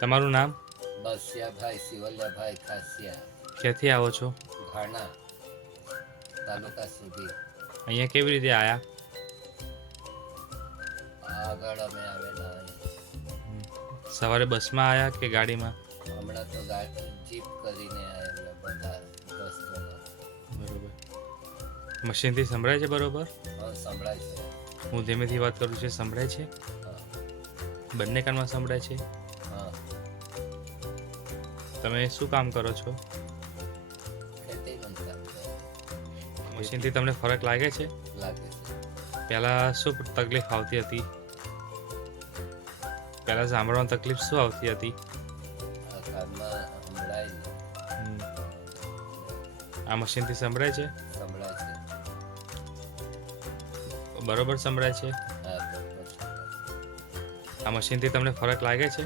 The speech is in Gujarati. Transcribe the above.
તમારું નામ? બસિયાભાઈ શિવલિયાભાઈ ખાસિયા, ક્યાંથી આવો છો? ઘાણા તાલુકા સુધી. અહીંયા કેવી રીતે આવ્યા? આગળ અમે આવેલા સવારે બસમાં આવ્યા કે ગાડીમાં? હમણાં તો જીપ કરીને આવેલા બધા દોસ્તોના. બરોબર. મશીનથી સંભળાય છે બરોબર? હા, સંભળાય છે. હું ધીમેથી વાત કરું છું, સંભળાય છે? હા બંને કાનમાં સંભળાય છે? હા. તમે શું કામ કરો છો? ખેતીનું કામ છે. મશીનથી તમને ફરક લાગે છે? લાગે છે. પહેલાં શું તકલીફ આવતી હતી? પહેલાં સાંભળવાની તકલીફ શું આવતી હતી? આ કામમાં સંભળાય ને. આ મશીનથી સંભળાય છે? સંભળાય છે. બરોબર સંભળાય છે? હા, બરોબર સંભળાય છે. આ મશીનથી તમને ફરક લાગે છે?